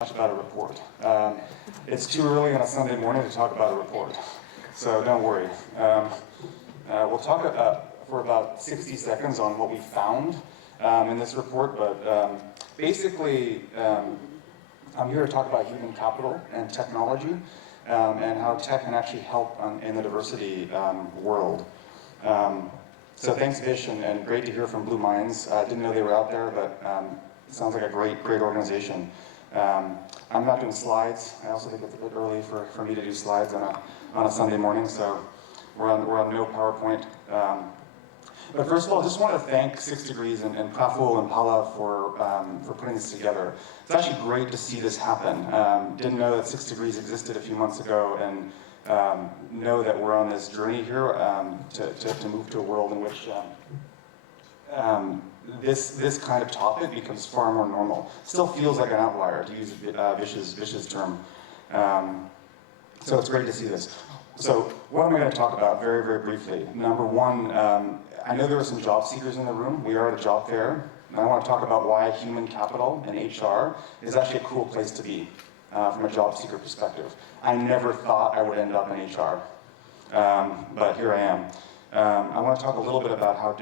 Much about a report. It's too early on a Sunday morning to talk about a report, so don't worry. We'll talk for about 60 seconds on what we found in this report, but basically I'm here to talk about human capital and technology and how tech can actually help in the diversity world. So thanks, Vish, and great to hear from Blue Minds. I didn't know they were out there, but it sounds like a great organization. I'm not doing slides. I also think it's a bit early for me to do slides on a Sunday morning, so we're on no PowerPoint. But first of all, I just want to thank 6 Degrees and Praful and Pala for putting this together. It's actually great to see this happen. Didn't know that 6 Degrees existed a few months ago, and know that we're on this journey here to move to a world in which this kind of topic becomes far more normal. Still feels like an outlier, to use Vish's term. So it's great to see this. So what am I going to talk about very, very briefly? Number one, I know there are some job seekers in the room. We are at a job fair. And I want to talk about why human capital and HR is actually a cool place to be from a job seeker perspective. I never thought I would end up in HR, but here I am. I want to talk a little bit about how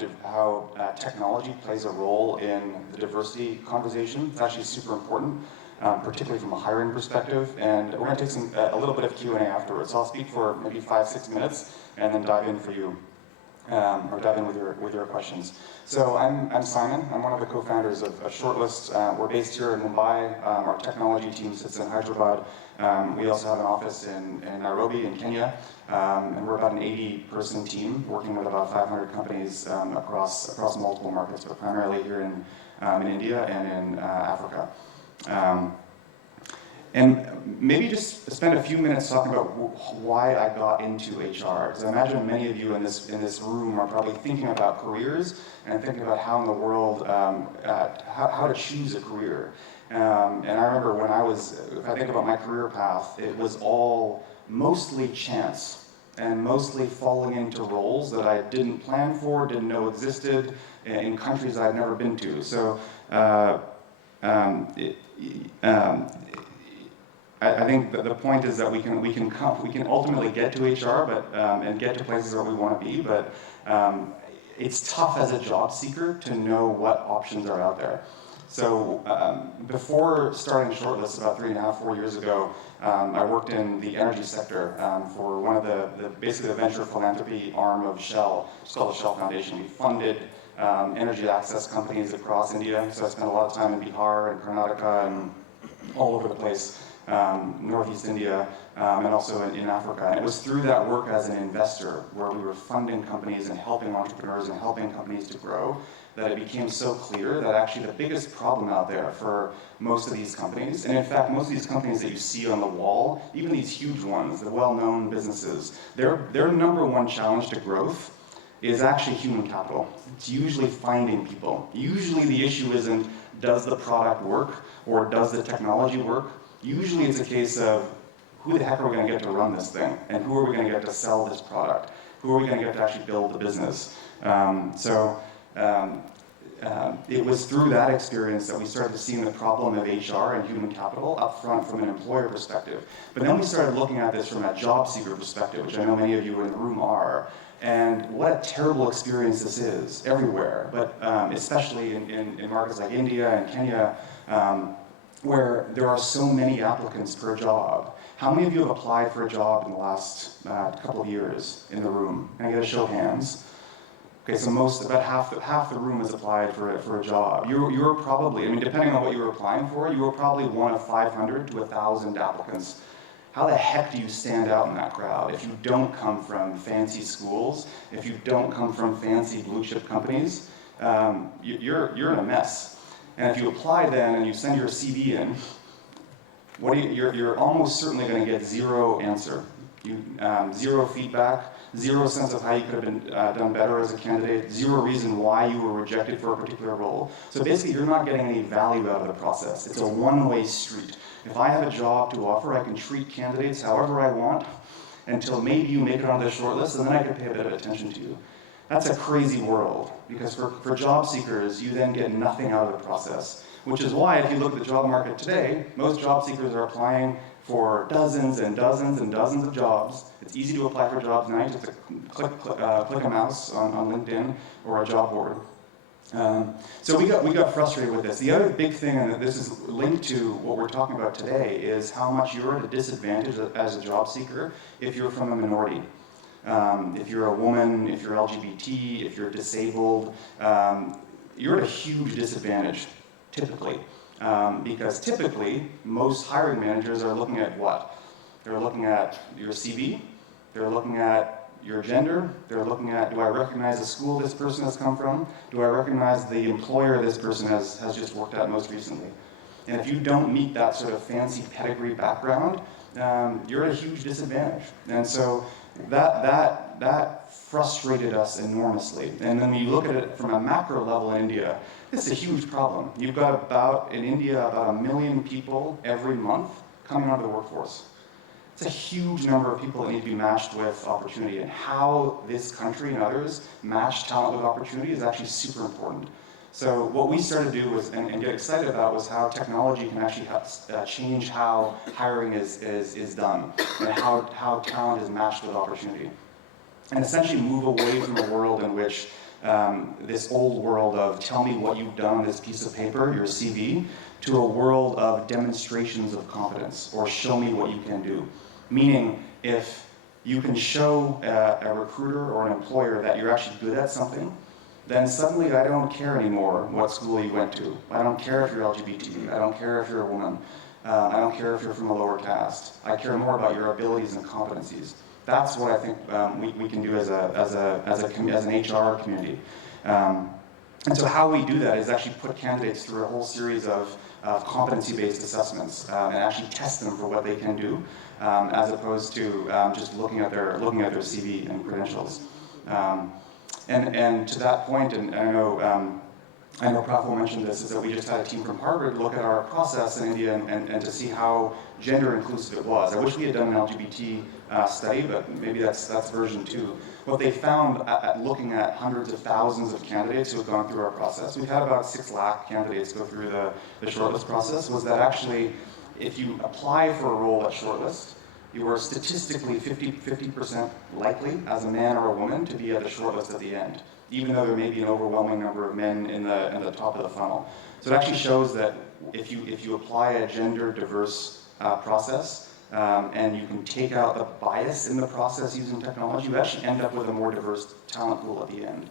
technology plays a role in the diversity conversation. It's actually super important, particularly from a hiring perspective. And we're going to take a little bit of Q&A afterwards. So I'll speak for maybe 5-6 minutes and then dive in for you, or dive in with your questions. So I'm Simon. I'm one of the co-founders of Shortlist. We're based here in Mumbai. Our technology team sits in Hyderabad. We also have an office in Nairobi in Kenya. And we're about an 80-person team working with about 500 companies across multiple markets, but primarily here in India and in Africa. And maybe just spend a few minutes talking about why I got into HR, because I imagine many of you in this room are probably thinking about careers and thinking about how in the world, how to choose a career. And I remember if I think about my career path, it was all mostly chance and mostly falling into roles that I didn't plan for, didn't know existed in countries I'd never been to. So I think that the point is that we can ultimately get to HR, but and get to places where we want to be, but it's tough as a job seeker to know what options are out there. So before starting Shortlist about 3.5-4 years ago, I worked in the energy sector for one of basically the venture philanthropy arm of Shell. It's called the Shell Foundation. We funded energy access companies across India. So I spent a lot of time in Bihar and Karnataka and all over the place, Northeast India, and also in Africa. And it was through that work as an investor where we were funding companies and helping entrepreneurs and helping companies to grow that it became so clear that actually the biggest problem out there for most of these companies, and in fact most of these companies that you see on the wall, even these huge ones, the well-known businesses, their number one challenge to growth is actually human capital. It's usually finding people. Usually the issue isn't does the product work or does the technology work. Usually it's a case of who the heck are we going to get to run this thing, and who are we going to get to sell this product? Who are we going to get to actually build the business? It was through that experience that we started seeing the problem of HR and human capital up front from an employer perspective. But then we started looking at this from a job seeker perspective, which I know many of you in the room are. And what a terrible experience this is everywhere, but especially in markets like India and Kenya, where there are so many applicants per job. How many of you have applied for a job in the last couple of years in the room? Can I get a show of hands? Okay, so about half the room has applied for a job. You're probably, I mean, depending on what you were applying for, you were probably one of 500 to 1,000 applicants. How the heck do you stand out in that crowd if you don't come from fancy schools, if you don't come from fancy blue chip companies? You're in a mess. And if you apply then and you send your CV in, you're almost certainly going to get zero answer. Zero feedback, zero sense of how you could have been done better as a candidate, zero reason why you were rejected for a particular role. So basically, you're not getting any value out of the process. It's a one-way street. If I have a job to offer, I can treat candidates however I want until maybe you make it onto the short list, and then I can pay a bit of attention to you. That's a crazy world, because for job seekers, you then get nothing out of the process. which is why if you look at the job market today, most job seekers are applying for dozens and dozens and dozens of jobs. It's easy to apply for jobs now. You just have to click a mouse on LinkedIn or a job board. So we got frustrated with this. The other big thing, and this is linked to what we're talking about today, is how much you're at a disadvantage as a job seeker if you're from a minority. If you're a woman, if you're LGBT, if you're disabled, you're at a huge disadvantage, typically. Because typically, most hiring managers are looking at what? They're looking at your CV, they're looking at your gender, they're looking at, do I recognize the school this person has come from? Do I recognize the employer this person has just worked at most recently? And if you don't meet that sort of fancy pedigree background, you're at a huge disadvantage. And so that frustrated us enormously. And then when you look at it from a macro level in India, it's a huge problem. You've got in India, about 1 million people every month coming out of the workforce. It's a huge number of people that need to be matched with opportunity, and how this country and others match talent with opportunity is actually super important. So what we started to do was, and get excited about, was how technology can actually change how hiring is done, and how talent is matched with opportunity. And essentially move away from a world in which this old world of tell me what you've done on this piece of paper, your CV, to a world of demonstrations of competence, or show me what you can do. Meaning, if you can show a recruiter or an employer that you're actually good at something, then suddenly I don't care anymore what school you went to. I don't care if you're LGBT. I don't care if you're a woman. I don't care if you're from a lower caste. I care more about your abilities and competencies. That's what I think we can do as an HR community. And so how we do that is actually put candidates through a whole series of competency-based assessments and actually test them for what they can do, as opposed to just looking at their CV and credentials. And to that point, and I know Praful mentioned this, is that we just had a team from Harvard look at our process in India and to see how gender inclusive it was. I wish we had done an LGBT study, but maybe that's version 2. What they found at looking at hundreds of thousands of candidates who have gone through our process, we've had about 6 lakh candidates go through the shortlist process, was that actually if you apply for a role at Shortlist, you are statistically 50% likely as a man or a woman to be at the shortlist at the end, even though there may be an overwhelming number of men in the top of the funnel. So it actually shows that if you apply a gender diverse process, and you can take out the bias in the process using technology, you actually end up with a more diverse talent pool at the end.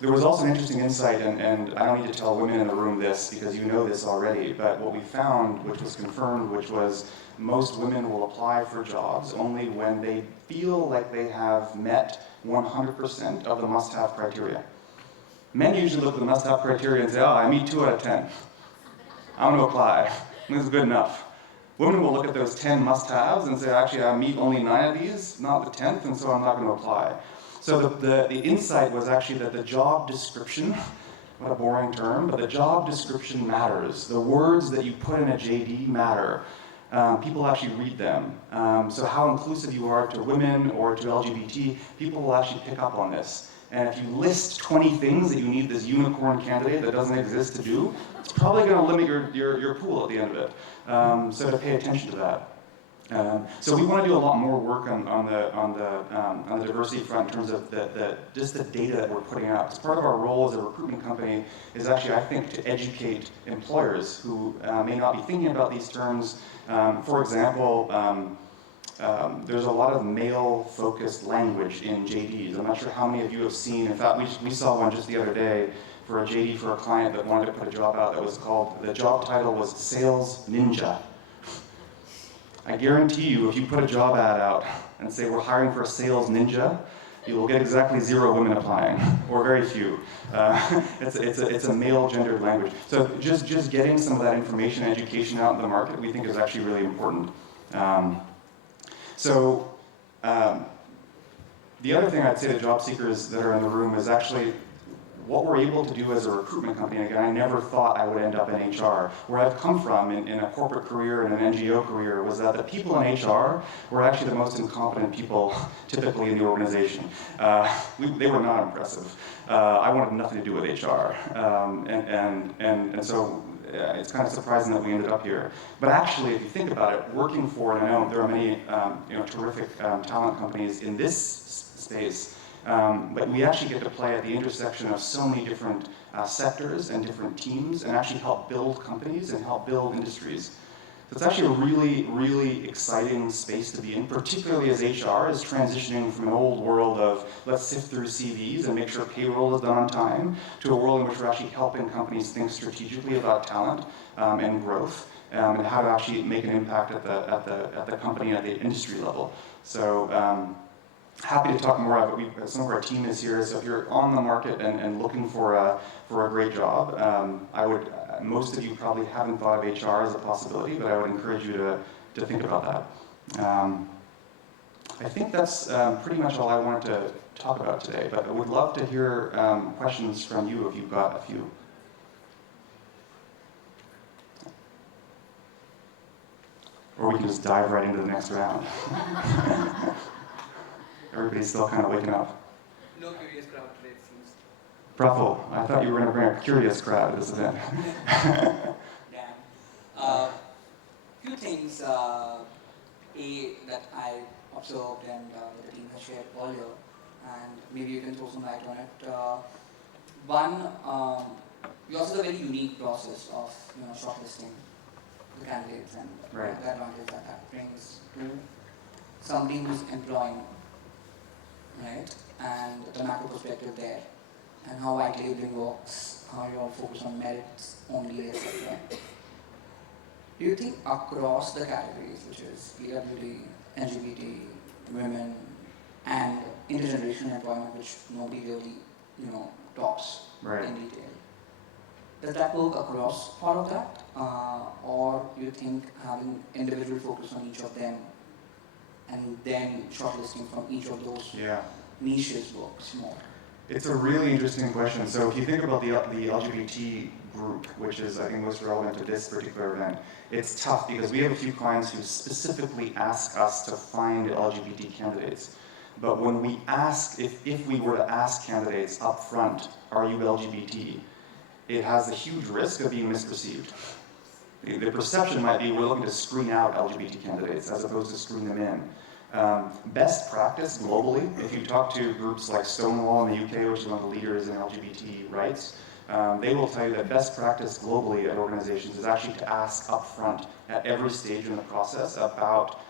There was also an interesting insight, and I don't need to tell women in the room this because you know this already, but what we found, which was confirmed, which was most women will apply for jobs only when they feel like they have met 100% of the must-have criteria. Men usually look at the must-have criteria and say, oh, I meet 2 out of 10. I'm gonna apply. This is good enough. Women will look at those 10 must-haves and say, actually, I meet only 9 of these, not the 10th, and so I'm not gonna apply. So the insight was actually that the job description, what a boring term, but the job description matters. The words that you put in a JD matter. People actually read them. So how inclusive you are to women or to LGBT, people will actually pick up on this. And if you list 20 things that you need this unicorn candidate that doesn't exist to do, it's probably going to limit your pool at the end of it. So to pay attention to that. So we want to do a lot more work on the diversity front in terms of just the data that we're putting out. Because part of our role as a recruitment company is actually, I think, to educate employers who may not be thinking about these terms. For example, there's a lot of male-focused language in JDs. I'm not sure how many of you have seen. In fact, we saw one just the other day for a JD for a client that wanted to put a job out that was called, the job title was Sales Ninja. I guarantee you, if you put a job ad out and say we're hiring for a sales ninja, you will get exactly 0 women applying, or very few. It's a male-gendered language. So just getting some of that information, education out in the market, we think is actually really important. The other thing I'd say to job seekers that are in the room is actually what we're able to do as a recruitment company. And again, I never thought I would end up in HR. Where I've come from in a corporate career and an NGO career was that the people in HR were actually the most incompetent people typically in the organization. They were not impressive. I wanted nothing to do with HR. And so it's kind of surprising that we ended up here. But actually, if you think about it, working for, and I know there are many terrific talent companies in this space, but we actually get to play at the intersection of so many different sectors and different teams, and actually help build companies and help build industries. So it's actually a really, really exciting space to be in, particularly as HR is transitioning from an old world of let's sift through CVs and make sure payroll is done on time, to a world in which we're actually helping companies think strategically about talent and growth, and how to actually make an impact at the company, at the industry level. So happy to talk more about it. Some of our team is here, so if you're on the market and looking for a great job, most of you probably haven't thought of HR as a possibility, but I would encourage you to think about that. I think that's pretty much all I wanted to talk about today, but I would love to hear questions from you if you've got a few. Or we can just dive right into the next round. Everybody's still kind of waking up. No curious crowd today, it seems. Bravo. I thought you were going to bring a curious crowd to this event. Damn. Few things, that I observed and the team has shared earlier, and maybe you can throw some light on it. One, yours is a very unique process of shortlisting the candidates and the advantage that brings to somebody who's employing, right? And the macro perspective there, and how white labeling works, how you all focus on merits only, etc. Do you think across the categories, which is LGBT, LGBT, women, and intergenerational employment, which nobody really, talks in detail, does that work across all of that, or do you think having individual focus on each of them and then shortlisting from each of those niches works more? It's a really interesting question. So if you think about the LGBT group, which is, I think, most relevant to this particular event, it's tough because we have a few clients who specifically ask us to find LGBT candidates. But when we ask, if we were to ask candidates up front, are you LGBT, it has a huge risk of being misperceived. The perception might be we're looking to screen out LGBT candidates as opposed to screen them in. Best practice globally, if you talk to groups like Stonewall in the UK, which is one of the leaders in LGBT rights, they will tell you that best practice globally at organizations is actually to ask up front at every stage in the process about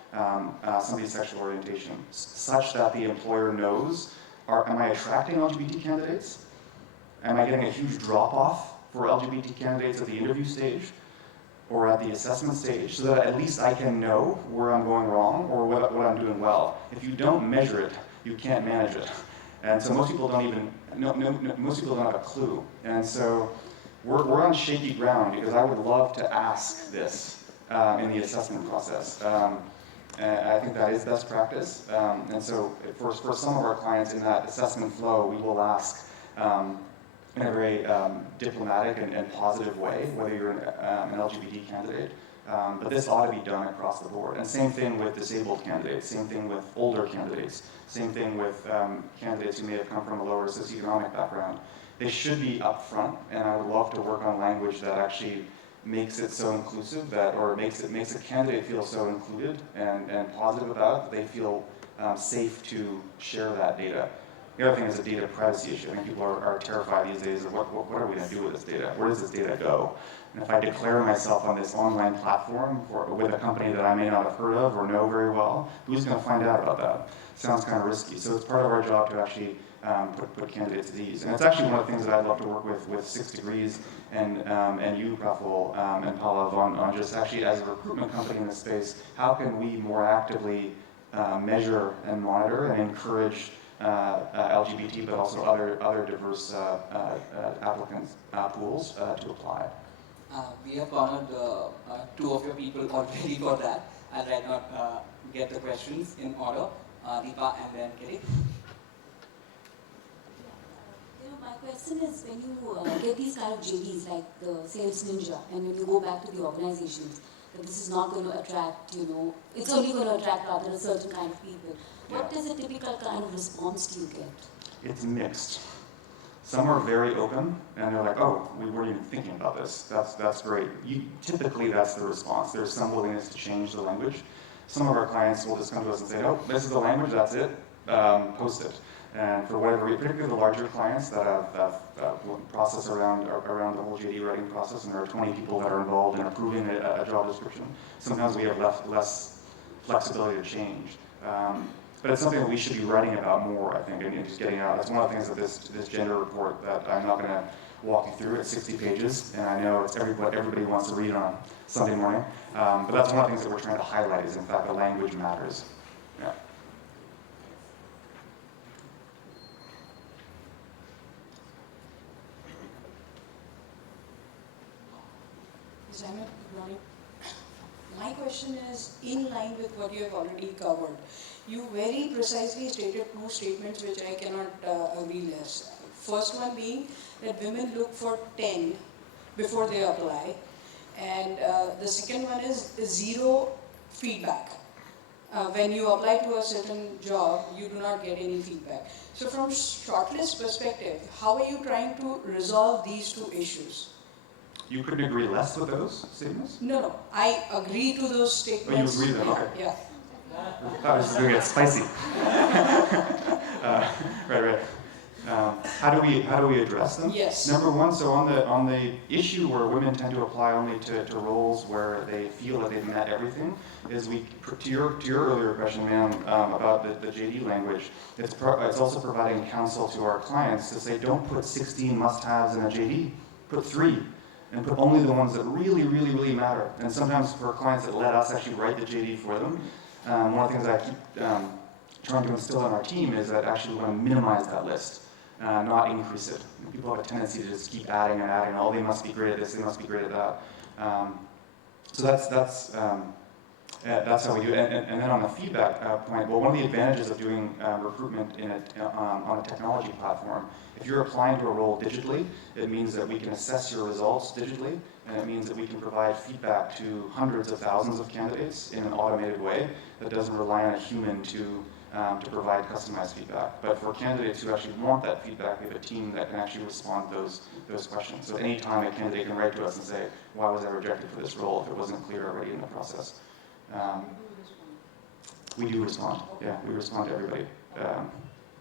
somebody's sexual orientation, such that the employer knows, am I attracting LGBT candidates? Am I getting a huge drop-off for LGBT candidates at the interview stage or at the assessment stage, so that at least I can know where I'm going wrong or what I'm doing well. If you don't measure it, you can't manage it. And so most people don't even, most people don't have a clue. And so we're on shaky ground because I would love to ask this in the assessment process. And I think that is best practice. And so for some of our clients in that assessment flow, we will ask in a very diplomatic and positive way, whether you're an LGBT candidate. But this ought to be done across the board. And same thing with disabled candidates, same thing with older candidates, same thing with candidates who may have come from a lower socioeconomic background. They should be upfront, and I would love to work on language that actually makes it so inclusive that, or makes a candidate feel so included and positive about it that they feel safe to share that data. The other thing is a data privacy issue. I think people are terrified these days of what are we going to do with this data? Where does this data go? And if I declare myself on this online platform with a company that I may not have heard of or know very well, who's going to find out about that? Sounds kind of risky. So it's part of our job to actually put candidates at ease. And it's actually one of the things that I'd love to work with 6 Degrees and you, Praful, and Pallav on just actually as a recruitment company in this space, how can we more actively measure and monitor and encourage LGBT, but also other diverse applicants pools to apply. We have cornered 2 of your people already for that. I'll try not get the questions in order. Deepa and then Kitty. My question is, when you get these kind of JDs like the Sales Ninja, and when you go back to the organizations, that this is not going to attract, it's only going to attract rather a certain kind of people. What is a typical kind of response do you get? It's mixed. Some are very open, and they're like, oh, we weren't even thinking about this. That's great. Typically, that's the response. There's some willingness to change the language. Some of our clients will just come to us and say, oh, this is the language, that's it, post it. And for whatever reason, particularly the larger clients that have process around the whole JD writing process, and there are 20 people that are involved in approving a job description, sometimes we have less flexibility to change. But it's something that we should be writing about more, I think, and just getting out. That's one of the things that this gender report that I'm not going to walk you through. It's 60 pages, and I know it's what everybody wants to read on Sunday morning. But that's one of the things that we're trying to highlight is, in fact, the language matters. Yeah. Simon, good morning. My question is in line with what you have already covered. You very precisely stated two statements which I cannot agree less. First one being that women look for 10 before they apply, and the second one is zero feedback. When you apply to a certain job, you do not get any feedback. So from Shortlist perspective, how are you trying to resolve these two issues? You couldn't agree less with those statements? No. I agree to those statements. Oh, you agree with them? Okay. Yeah. I thought this was going to get spicy. Right. How do we address them? Yes. Number one, so on the issue where women tend to apply only to roles where they feel that they've met everything, is to your earlier question, ma'am, about the JD language, it's also providing counsel to our clients to say, don't put 16 must-haves in a JD, put 3. And put only the ones that really, really, really matter. And sometimes for clients that let us actually write the JD for them, one of the things I keep trying to instill on our team is that actually we want to minimize that list, not increase it. People have a tendency to just keep adding and adding. Oh, they must be great at this, they must be great at that. So that's how we do it. And then on the feedback point, well, one of the advantages of doing recruitment on a technology platform, if you're applying to a role digitally, it means that we can assess your results digitally, and it means that we can provide feedback to hundreds of thousands of candidates in an automated way that doesn't rely on a human to provide customized feedback. But for candidates who actually want that feedback, we have a team that can actually respond to those questions. So any time a candidate can write to us and say, why was I rejected for this role if it wasn't clear already in the process? We do respond. Yeah, we respond to everybody.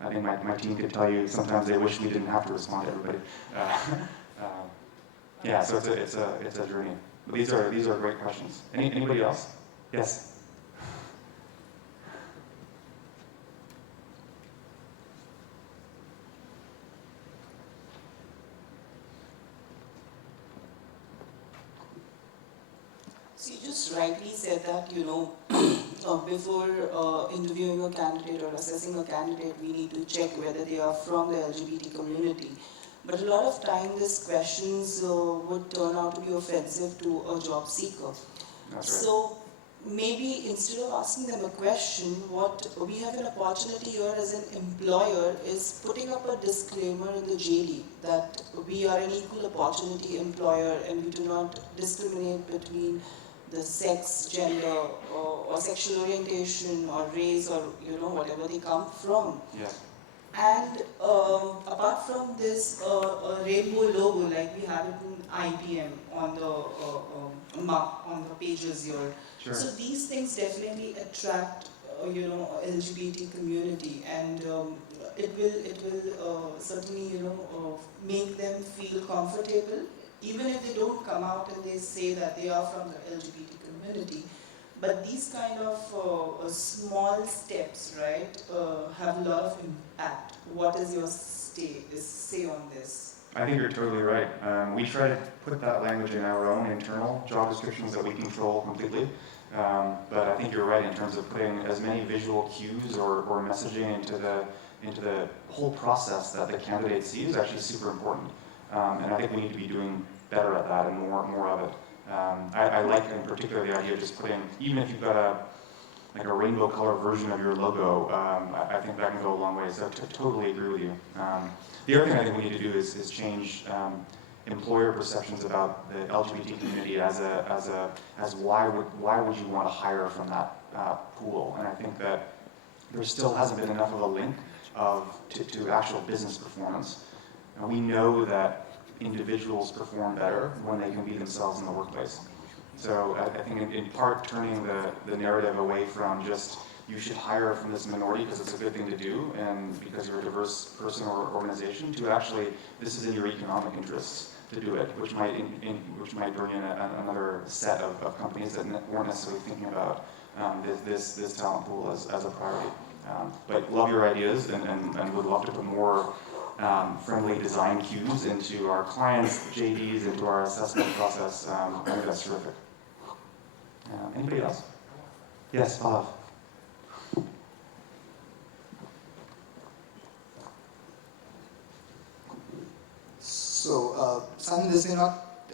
I think my team could tell you sometimes they wish we didn't have to respond to everybody. Yeah, so it's a journey. But these are great questions. Anybody else? Yes. So you just rightly said that, before interviewing a candidate or assessing a candidate, we need to check whether they are from the LGBT community. But a lot of time these questions would turn out to be offensive to a job seeker. That's right. So maybe instead of asking them a question, what we have an opportunity here as an employer is putting up a disclaimer in the JD that we are an equal opportunity employer and we do not discriminate between the sex, gender, or sexual orientation, or race, or whatever they come from. Yeah. And apart from this, a rainbow logo like we have it in IBM on the pages here. Sure. So these things definitely attract LGBT community, and it will certainly make them feel comfortable. Even if they don't come out and they say that they are from the LGBT community, but these kind of small steps, right, have a lot of impact. What is your say on this? I think you're totally right. We try to put that language in our own internal job descriptions that we control completely. But I think you're right in terms of putting as many visual cues or messaging into the whole process that the candidate sees is actually super important. And I think we need to be doing better at that and more of it. I like in particular the idea of just putting, even if you've got a rainbow color version of your logo, I think that can go a long way. So I totally agree with you. The other thing I think we need to do is change employer perceptions about the LGBT community as why would you want to hire from that pool? And I think that there still hasn't been enough of a link to actual business performance. And we know that individuals perform better when they can be themselves in the workplace. So I think in part turning the narrative away from just you should hire from this minority because it's a good thing to do and because you're a diverse person or organization, to actually this is in your economic interests to do it, which might bring in another set of companies that weren't necessarily thinking about this talent pool as a priority. But love your ideas and would love to put more friendly design cues into our clients' JDs, into our assessment process. I think that's terrific. Anybody else? Yes, Pav. So, Simon, this may not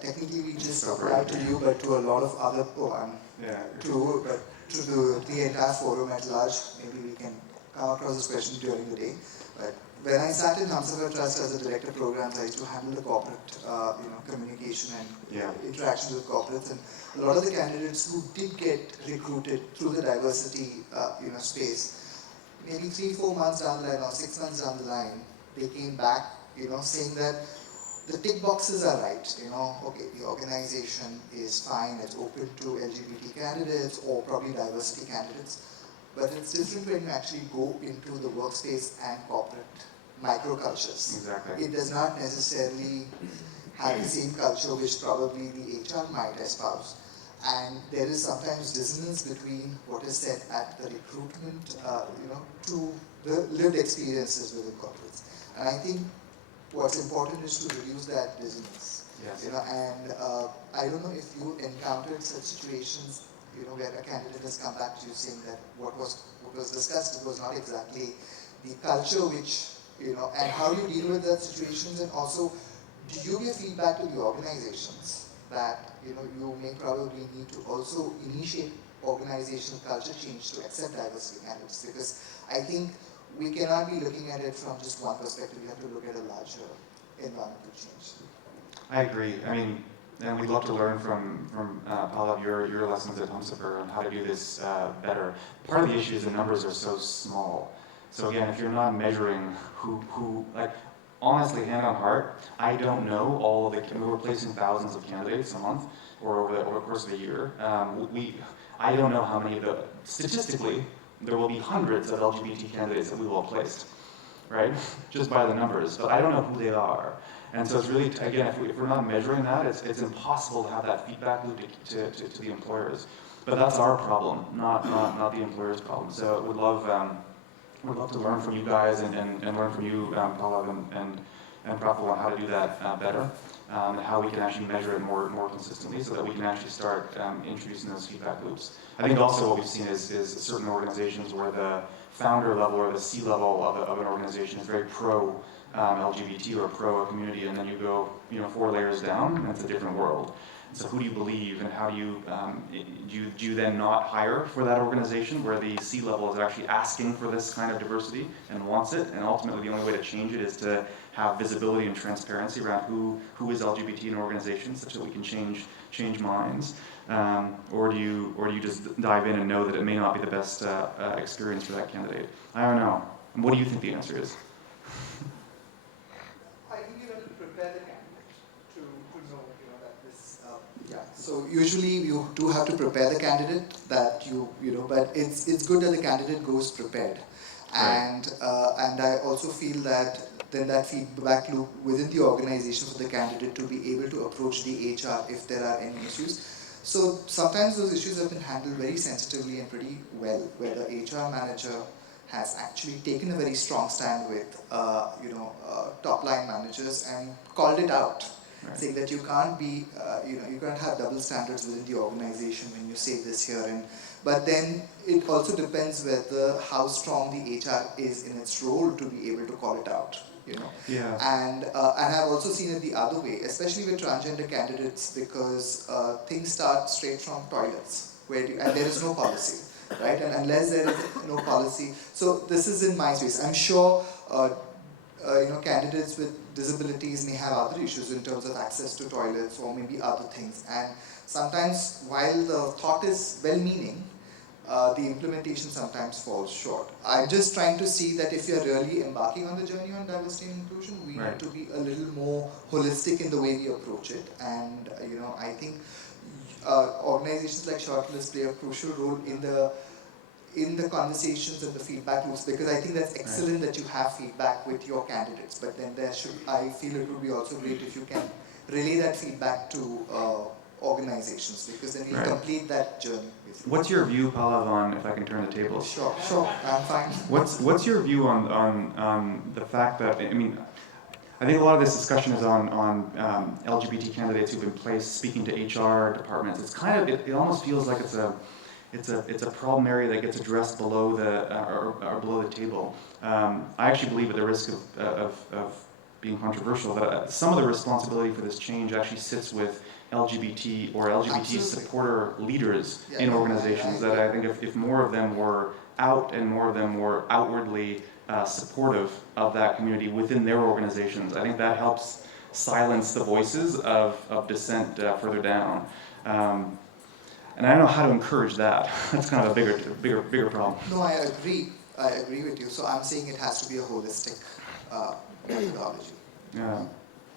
technically we just apply to you, but to a lot of other, to the entire forum at large. Maybe we can come across this question during the day. But when I sat in Humsafar Trust as a director of programs, I used to handle the corporate, communication and interactions with corporates, and a lot of the candidates who did get recruited through the diversity, space, maybe 3-4 months down the line or 6 months down the line, they came back, saying that the tick boxes are right. Okay, the organization is fine, it's open to LGBT candidates or probably diversity candidates, but it's different when you actually go into the workspace and corporate microcultures. Exactly. It does not necessarily have the same culture which probably the HR might espouse. And there is sometimes dissonance between what is said at the recruitment, to the lived experiences within corporates. And I think what's important is to reduce that dissonance. Yes. And I don't know if you encountered such situations, where a candidate has come back to you saying that what was discussed was not exactly the culture which, and how you deal with that situations, and also do you give feedback to the organizations that, you may probably need to also initiate organizational culture change to accept diversity candidates, because I think we cannot be looking at it from just one perspective. We have to look at a larger environmental change. I agree. I mean, and we'd love to learn from Pallav, your lessons at Humsafar on how to do this better. Part of the issue is the numbers are so small. So again, if you're not measuring who like, honestly, hand on heart, I don't know all of the, we're placing thousands of candidates a month or over the course of a year. I don't know how many of the, statistically, there will be hundreds of LGBT candidates that we will have placed, right? Just by the numbers, but I don't know who they are. And so it's really, again, if we're not measuring that, it's impossible to have that feedback loop to the employers. But that's our problem, not the employer's problem. So we'd love to learn from you guys and learn from you, Pallav and Praful, on how to do that better, and how we can actually measure it more consistently so that we can actually start introducing those feedback loops. I think also what we've seen is certain organizations where the founder level or the C level of an organization is very pro LGBT or pro a community, and then you go 4 layers down and it's a different world. So who do you believe, and how do you then not hire for that organization where the C level is actually asking for this kind of diversity and wants it, and ultimately the only way to change it is to have visibility and transparency around who is LGBT in organizations, such that we can change minds, or do you just dive in and know that it may not be the best experience for that candidate? I don't know. What do you think the answer is? I think you have to prepare the candidate to know, that this. So usually you do have to prepare the candidate that but it's good that the candidate goes prepared, Right. And I also feel that then that feedback loop within the organization for the candidate to be able to approach the HR if there are any issues. So sometimes those issues have been handled very sensitively and pretty well, where the HR manager has actually taken a very strong stand with top line managers and called it out, Right. saying that you can't be you can't have double standards within the organization when you say this here. But then it also depends whether how strong the HR is in its role to be able to call it out. Yeah. And I've also seen it the other way, especially with transgender candidates, because things start straight from toilets, and there is no policy, right? And unless there is no policy, so this is in my space. I'm sure candidates with disabilities may have other issues in terms of access to toilets or maybe other things. And sometimes, while the thought is well-meaning, the implementation sometimes falls short. I'm just trying to see that if you're really embarking on the journey on diversity and inclusion, we need to be a little more holistic in the way we approach it. And I think organizations like Shortlist play a crucial role in the conversations and the feedback loops, because I think that's excellent that you have feedback with your candidates, but then I feel it would be also great if you can relay that feedback to organizations, because then you complete that journey. What's your view, Pallav, on, if I can turn the tables? Sure, I'm fine. What's your view on the fact that, I think a lot of this discussion is on LGBT candidates who've been placed speaking to HR departments. It's kind of, it almost feels like it's a problem area that gets addressed below below the table. I actually believe, at the risk of being controversial, that some of the responsibility for this change actually sits with LGBT or LGBT supporter leaders in organizations. That I think if more of them were out and more of them were outwardly supportive of that community within their organizations, I think that helps silence the voices of dissent further down. And I don't know how to encourage that. That's kind of a bigger problem. No, I agree with you. So I'm saying it has to be a holistic methodology. Yeah.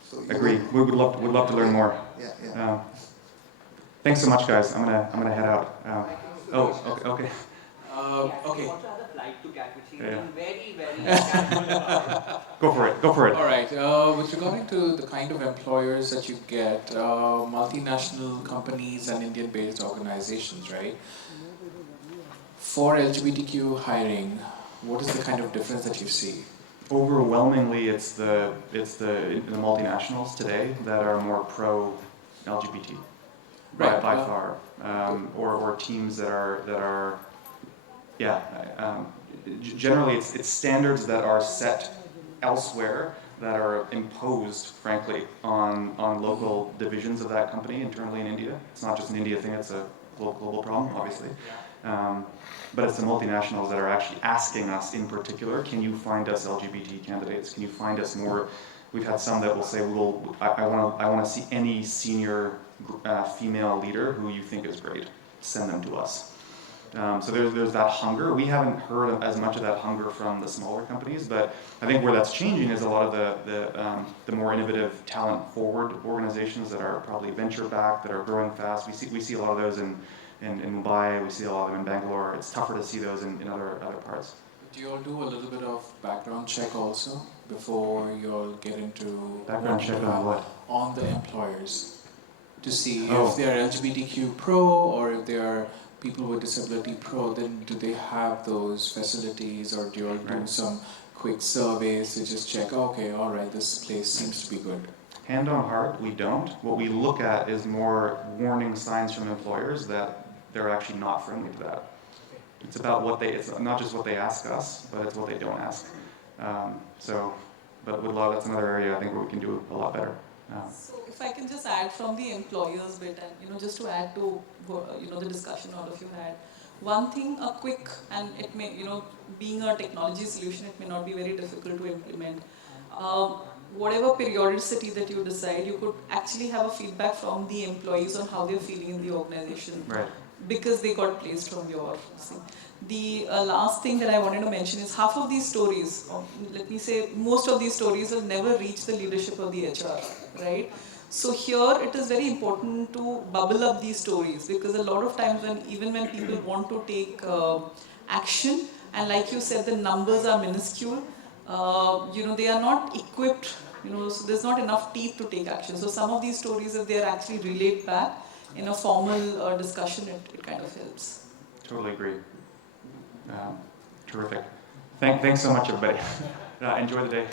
So Agree. We would love to learn more. Yeah. Thanks so much, guys. I'm gonna head out. Okay. Okay. Flight to catch, which Yeah. very, very careful. Go for it. All right. With regarding to the kind of employers that you get, multinational companies and Indian-based organizations, right? For LGBTQ hiring, what is the kind of difference that you see? Overwhelmingly, it's the multinationals today that are more pro LGBT, Right. by far, or teams that are. Generally, it's standards that are set elsewhere that are imposed, frankly, on local divisions of that company internally in India. It's not just an India thing; it's a global problem, obviously. But it's the multinationals that are actually asking us, in particular, can you find us LGBT candidates? Can you find us more? We've had some that will say, I want to see any senior female leader who you think is great. Send them to us. So there's that hunger. We haven't heard of as much of that hunger from the smaller companies, but I think where that's changing is a lot of the more innovative, talent-forward organizations that are probably venture-backed, that are growing fast. We see a lot of those in Mumbai. We see a lot of them in Bangalore. It's tougher to see those in other parts. Do you all do a little bit of background check also before you all get into Background check on what? On the employers, to see if they are LGBTQ pro or if they are people with disability pro. Then do they have those facilities, or do you all do some quick surveys to just check? Okay, all right, this place seems to be good. Hand on heart, we don't. What we look at is more warning signs from employers that they're actually not friendly to that. It's about it's not just what they ask us, but it's what they don't ask. But with law, that's another area I think where we can do a lot better. So if I can just add from the employers bit, and just to add to the discussion all of you had, one thing, a quick, and it may, being a technology solution, it may not be very difficult to implement. Whatever periodicity that you decide, you could actually have a feedback from the employees on how they're feeling in the organization. Right. Because they got placed from your thing. The last thing that I wanted to mention is half of these stories, or let me say most of these stories, will never reach the leadership of the HR, right? So here it is very important to bubble up these stories, because a lot of times even when people want to take action, and like you said, the numbers are minuscule, they are not equipped, so there's not enough teeth to take action. So some of these stories, if they're actually relayed back in a formal discussion, it kind of helps. Totally agree. Terrific. Thanks so much, everybody. Enjoy the day.